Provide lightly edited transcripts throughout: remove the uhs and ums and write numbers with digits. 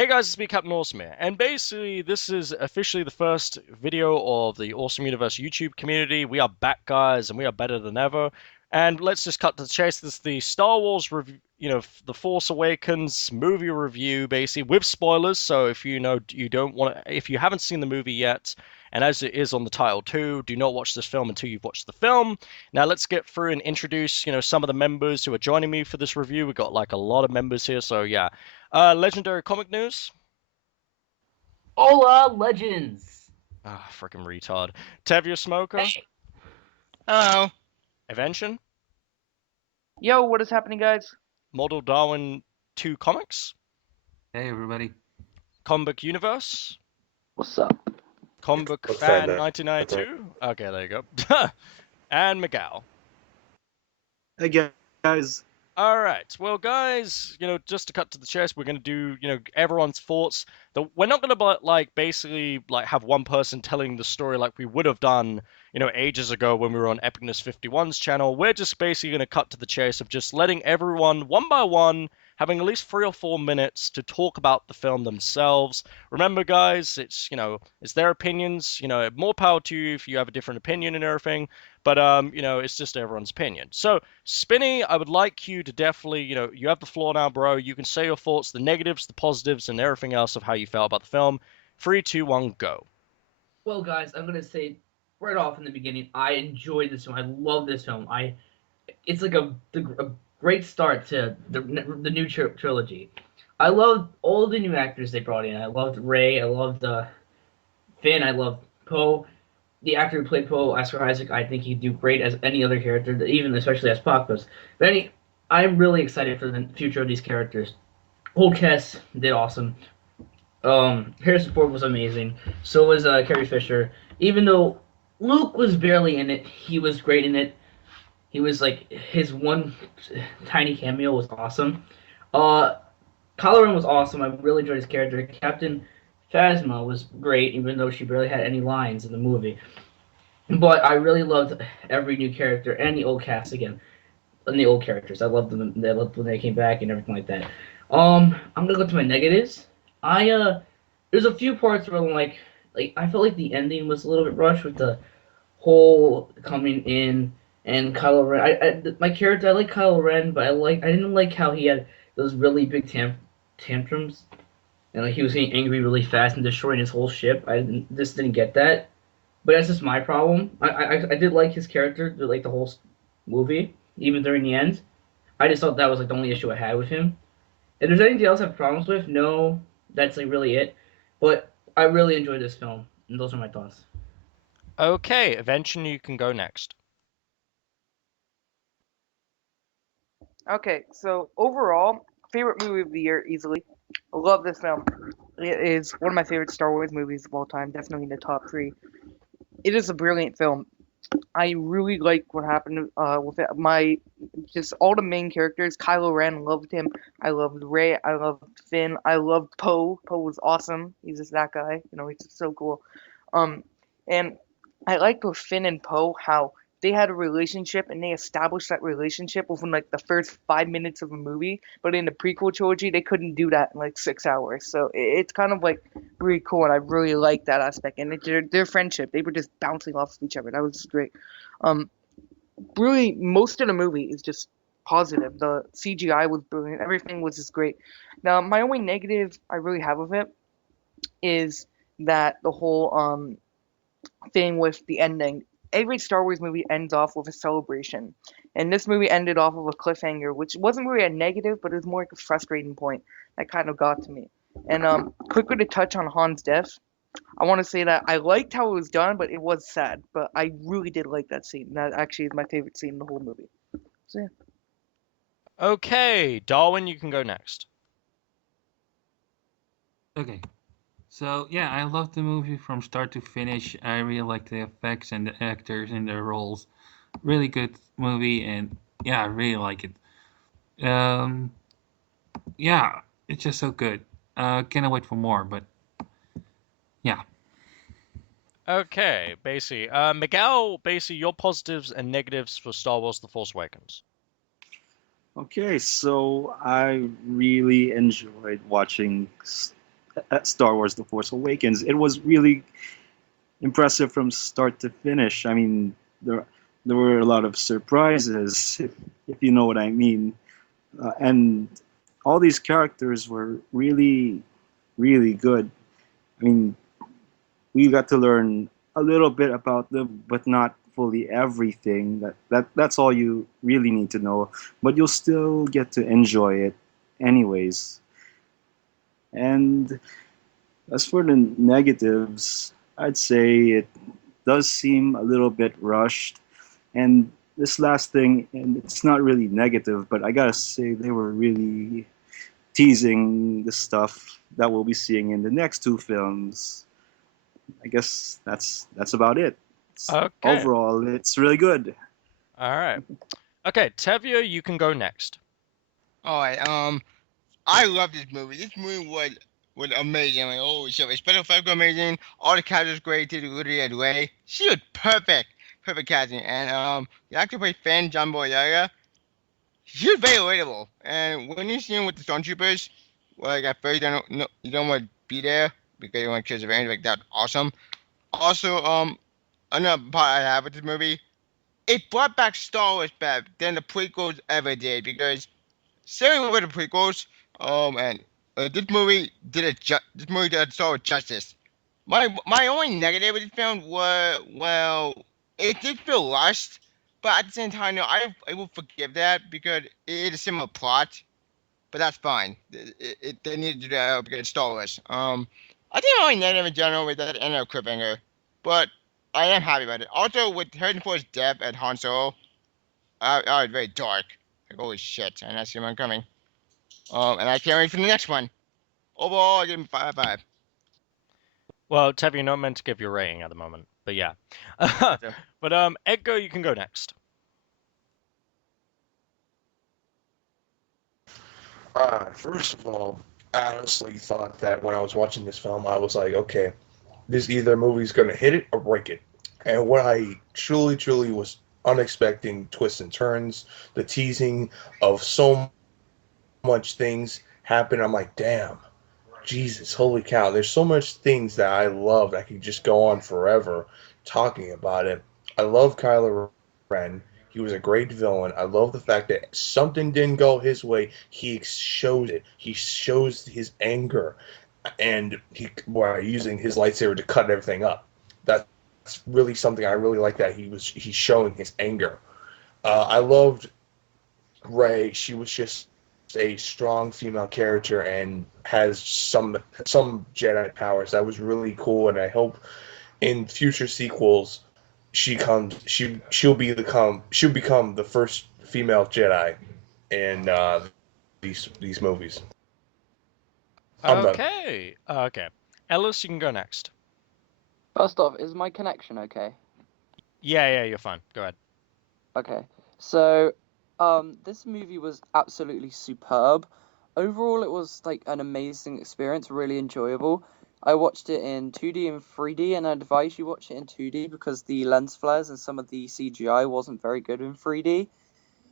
Hey guys, it's me, Captain Awesome here, and basically this is officially the first video of the Awesome Universe YouTube community. We are back, guys, and we are better than ever. And let's just cut to the chase. This is the Star Wars review, the Force Awakens movie review, basically with spoilers. So if you don't want to, if you haven't seen the movie yet, and as it is on the title too, do not watch this film until you've watched the film. Now let's get through and introduce, some of the members who are joining me for this review. We've got like a lot of members here, so yeah. Legendary comic news. Hola, legends! Ah, freaking retard. Tevya Smolka. Hey, Hello. Evention. Yo, what is happening, guys? Model Darwin 2 Comics. Hey everybody. Comic.Book.Universe. what's up? Comic Book What's Fan that? 1992. Okay, there you go. And Miguel. Hey guys. Alright, well guys, just to cut to the chase, we're gonna do, everyone's thoughts. We're not gonna basically have one person telling the story like we would have done, ages ago when we were on Epicness 51's channel. We're just basically gonna cut to the chase of just letting everyone one by one having at least 3 or 4 minutes to talk about the film themselves. Remember guys, it's their opinions, more power to you if you have a different opinion and everything. But it's just everyone's opinion. So, Spinny, I would like you to definitely, you have the floor now, bro. You can say your thoughts, the negatives, the positives, and everything else of how you felt about the film. 3, 2, 1, go. Well, guys, I'm gonna say right off in the beginning, I enjoyed this film. I love this film. It's like a great start to the new trilogy. I loved all the new actors they brought in. I loved Ray. I loved Finn. I loved Poe. The actor who played Poe, Oscar Isaac, I think he'd do great as any other character, even especially as Spock goes. I'm really excited for the future of these characters. Whole cast did awesome. Harrison Ford was amazing. So was Carrie Fisher. Even though Luke was barely in it, he was great in it. He was like his one tiny cameo was awesome. Uh, Kylo Ren was awesome. I really enjoyed his character. Captain Phasma was great, even though she barely had any lines in the movie. But I really loved every new character and the old cast again, and the old characters. I loved them. I loved when they came back and everything like that. I'm gonna go to my negatives. There's a few parts where I'm like I felt like the ending was a little bit rushed with the whole coming in and Kylo Ren. My character, I like Kylo Ren, but I didn't like how he had those really big tantrums and like he was getting angry really fast and destroying his whole ship. Just didn't get that. But that's just my problem. I did like his character, like the whole movie, even during the end. I just thought that was like the only issue I had with him. If there's anything else I have problems with, no, that's like really it. But I really enjoyed this film, and those are my thoughts. Okay, Evention, you can go next. Okay, so overall, favorite movie of the year, easily. I love this film. It is one of my favorite Star Wars movies of all time, definitely in the top three. It is a brilliant film. I really like what happened with it. Just all the main characters. Kylo Ren, loved him. I loved Rey. I loved Finn. I loved Poe. Poe was awesome. He's just that guy. He's just so cool. Um, and I liked with Finn and Poe how they had a relationship and they established that relationship within like the first 5 minutes of a movie. But in the prequel trilogy, they couldn't do that in like 6 hours. So it's kind of like really cool, and I really like that aspect. And their friendship, they were just bouncing off of each other. That was just great. Um, really, most of the movie is just positive. The CGI was brilliant. Everything was just great. Now, my only negative I really have of it is that the whole thing with the ending. Every Star Wars movie ends off with a celebration, and this movie ended off of a cliffhanger, which wasn't really a negative, but it was more like a frustrating point that kind of got to me. And quickly to touch on Han's death, I want to say that I liked how it was done, but it was sad. But I really did like that scene. That actually is my favorite scene in the whole movie. So yeah. Okay, Darwin, you can go next. Okay. So yeah, I love the movie from start to finish. I really like the effects and the actors and their roles. Really good movie, and yeah, I really like it. Yeah, it's just so good. Cannot wait for more, but yeah. Okay, basically, Miguel, basically, your positives and negatives for Star Wars: The Force Awakens. Okay, so I really enjoyed watching at Star Wars: The Force Awakens. It was really impressive from start to finish. I mean, there were a lot of surprises, if you know what I mean, and all these characters were really, really good. I mean, we got to learn a little bit about them, but not fully everything. That's all you really need to know. But you'll still get to enjoy it, anyways. And as for the negatives, I'd say it does seem a little bit rushed. And this last thing, and it's not really negative, but I gotta say they were really teasing the stuff that we'll be seeing in the next two films. I guess that's about it. Okay. Overall, it's really good. All right. Okay, Tevya, you can go next. All right. I love this movie. This movie was amazing. Like, oh shit, the special effects were amazing. All the characters great. Did literally had Ray. She was perfect, perfect casting. And the actor who played Fan John Boyega, she was very relatable. And when you see him with the stormtroopers, like at first you don't want to be there because you want to kill the revenge. Like that's awesome. Also, another part I have with this movie, it brought back Star Wars better than the prequels ever did because same with the prequels. And this movie did Star Wars justice. My only negative with this film was well, it did feel rushed, but at the same time, no, I will forgive that because it is a similar plot. But that's fine. They need to do that because it's Star Wars. I think my only negative in general was that it ended up cliffhanger, but I am happy about it. Also, with Harrison Ford's death at Han Solo, I was very dark. Like holy shit, and I see one coming. And I can't wait for the next one. Overall, I give him 5/5. Well, Tevya, you're not meant to give your rating at the moment, but yeah. So, But Edgar, you can go next. First of all, I honestly thought that when I was watching this film, I was like, okay, this either movie's gonna hit it or break it. And what I truly, truly was unexpecting twists and turns, the teasing of so much things happen. I'm like, damn, Jesus, holy cow! There's so much things that I love. I could just go on forever talking about it. I love Kylo Ren. He was a great villain. I love the fact that something didn't go his way. He shows it. He shows his anger, and he by using his lightsaber to cut everything up. That's really something I really like. That he's showing his anger. I loved Ray. She was just a strong female character and has some Jedi powers. That was really cool, and I hope in future sequels she'll become the first female Jedi in these movies. I'm done. Okay. Okay. Ellis, you can go next. First off, is my connection okay? Yeah, you're fine. Go ahead. Okay. So, this movie was absolutely superb. Overall, it was like an amazing experience, really enjoyable. I watched it in 2D and 3D, and I'd advise you watch it in 2D because the lens flares and some of the CGI wasn't very good in 3D.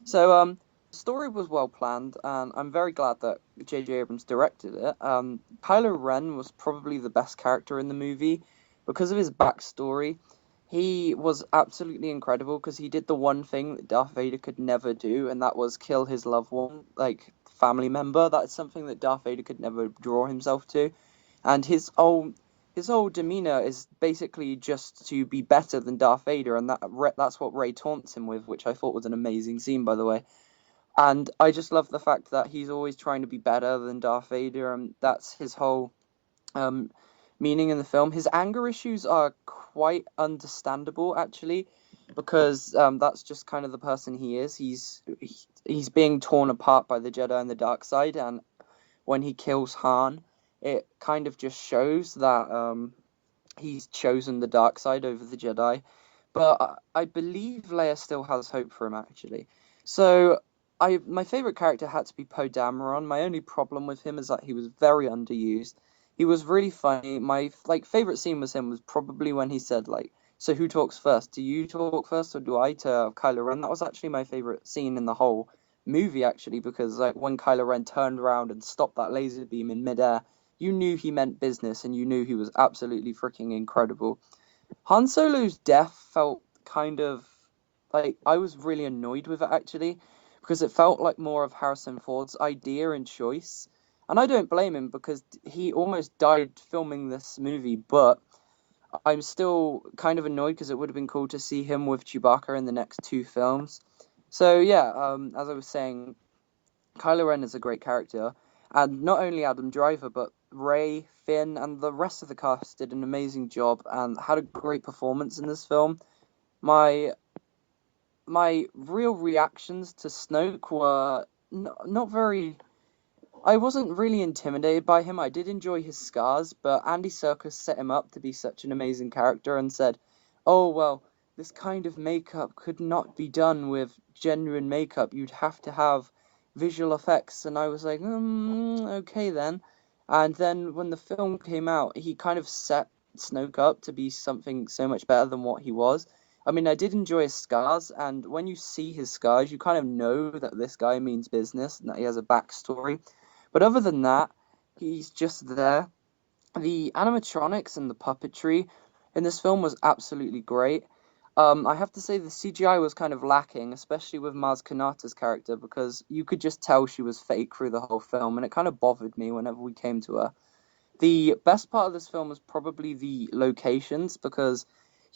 So, the story was well planned, and I'm very glad that J.J. Abrams directed it. Kylo Ren was probably the best character in the movie because of his backstory. He was absolutely incredible because he did the one thing that Darth Vader could never do, and that was kill his loved one, like family member. That's something that Darth Vader could never draw himself to, and his whole demeanor is basically just to be better than Darth Vader, and that's what Rey taunts him with, which I thought was an amazing scene, by the way. And I just love the fact that he's always trying to be better than Darth Vader, and that's his whole um, meaning in the film. His anger issues are quite understandable, actually, because that's just kind of the person he is. He's being torn apart by the Jedi and the dark side, and when he kills Han, it kind of just shows that he's chosen the dark side over the Jedi. But I believe Leia still has hope for him, actually. So my favorite character had to be Poe Dameron. My only problem with him is that he was very underused. He was really funny. My favorite scene with him was probably when he said like, "So who talks first? Do you talk first, or do I?" To Kylo Ren. That was actually my favorite scene in the whole movie, actually, because like when Kylo Ren turned around and stopped that laser beam in midair, you knew he meant business and you knew he was absolutely freaking incredible. Han Solo's death felt kind of like I was really annoyed with it actually because it felt like more of Harrison Ford's idea and choice. And I don't blame him because he almost died filming this movie, but I'm still kind of annoyed because it would have been cool to see him with Chewbacca in the next two films. So yeah, as I was saying, Kylo Ren is a great character, and not only Adam Driver, but Rey, Finn, and the rest of the cast did an amazing job and had a great performance in this film. My my real reactions to Snoke were not very. I wasn't really intimidated by him. I did enjoy his scars, but Andy Serkis set him up to be such an amazing character and said, "Oh well, this kind of makeup could not be done with genuine makeup. You'd have to have visual effects." And I was like, okay then. And then when the film came out, he kind of set Snoke up to be something so much better than what he was. I mean, I did enjoy his scars, and when you see his scars, you kind of know that this guy means business and that he has a backstory. But other than that, he's just there. The animatronics and the puppetry in this film was absolutely great. I have to say the CGI was kind of lacking, especially with Maz Kanata's character, because you could just tell she was fake through the whole film, and it kind of bothered me whenever we came to her. The best part of this film was probably the locations, because,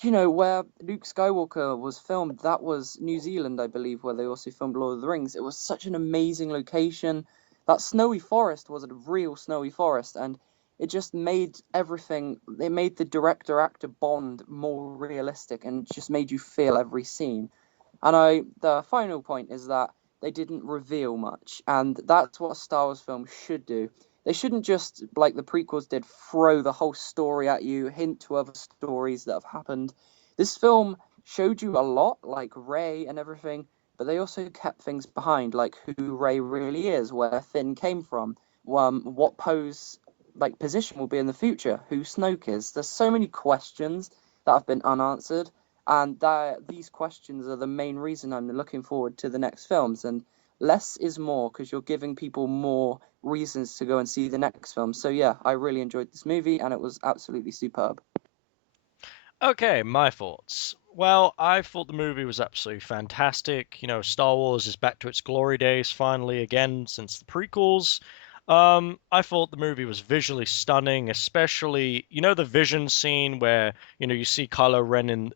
where Luke Skywalker was filmed, that was New Zealand, I believe, where they also filmed Lord of the Rings. It was such an amazing location. That snowy forest was a real snowy forest, and it just made everything, it made the director-actor bond more realistic, and just made you feel every scene. And the final point is that they didn't reveal much, and that's what a Star Wars film should do. They shouldn't just, like the prequels did, throw the whole story at you, hint to other stories that have happened. This film showed you a lot, like Rey and everything, but they also kept things behind, like who Rey really is, where Finn came from, what position will be in the future, who Snoke is. There's so many questions that have been unanswered, and these questions are the main reason I'm looking forward to the next films. And less is more because you're giving people more reasons to go and see the next film. So yeah, I really enjoyed this movie and it was absolutely superb. Okay, my thoughts. Well, I thought the movie was absolutely fantastic. Star Wars is back to its glory days finally again since the prequels. I thought the movie was visually stunning, especially, the vision scene where, you see Kylo Ren in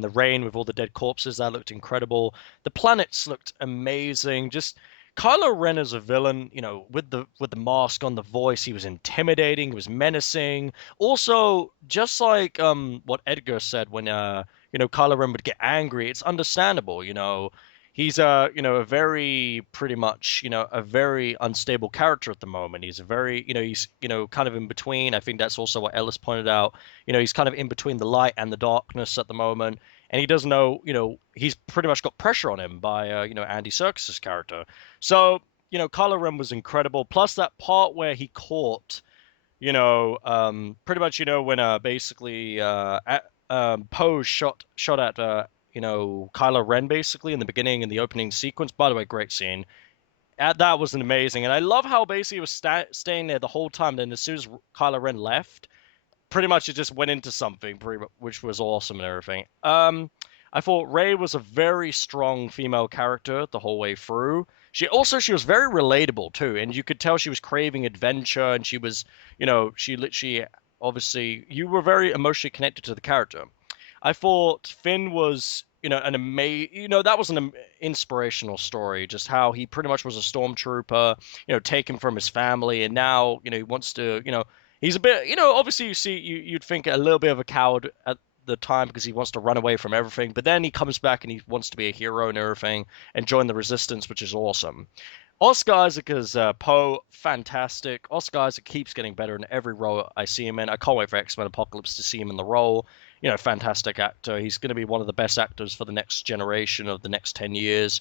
the rain with all the dead corpses. That looked incredible. The planets looked amazing. Just Kylo Ren as a villain, with the mask on, the voice, he was intimidating, he was menacing. Also, just like what Edgar said when Kylo Ren would get angry, it's understandable. He's a very pretty much a very unstable character at the moment. He's a very he's kind of in between. I think that's also what Ellis pointed out. He's kind of in between the light and the darkness at the moment, and he doesn't know. He's pretty much got pressure on him by Andy Serkis's character. So Kylo Ren was incredible. Plus that part where he caught pretty much when basically Poe shot at Kylo Ren basically in the beginning in the opening sequence. By the way, great scene. That was an amazing, and I love how basically he was staying there the whole time. Then as soon as Kylo Ren left, pretty much it just went into something, which was awesome and everything. I thought Rey was a very strong female character the whole way through. She was very relatable too, and you could tell she was craving adventure, and she was, she literally, obviously, you were very emotionally connected to the character. I thought Finn was, an amazing, that was an inspirational story. Just how he pretty much was a stormtrooper, taken from his family, and now, he wants to, he's a bit, obviously you'd think a little bit of a coward at the time because he wants to run away from everything, but then he comes back and he wants to be a hero and everything and join the resistance, which is awesome. Oscar Isaac as Poe, fantastic. Oscar Isaac keeps getting better in every role I see him in. I can't wait for X-Men Apocalypse to see him in the role. Fantastic actor. He's going to be one of the best actors for the next generation of the next 10 years.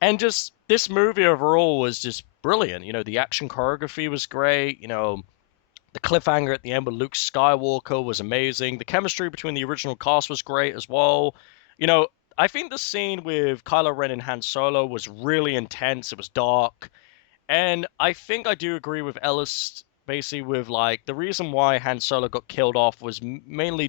And just this movie overall was just brilliant. The action choreography was great. The cliffhanger at the end with Luke Skywalker was amazing. The chemistry between the original cast was great as well. I think the scene with Kylo Ren and Han Solo was really intense. It was dark. And I think I do agree with Ellis basically with like the reason why Han Solo got killed off was mainly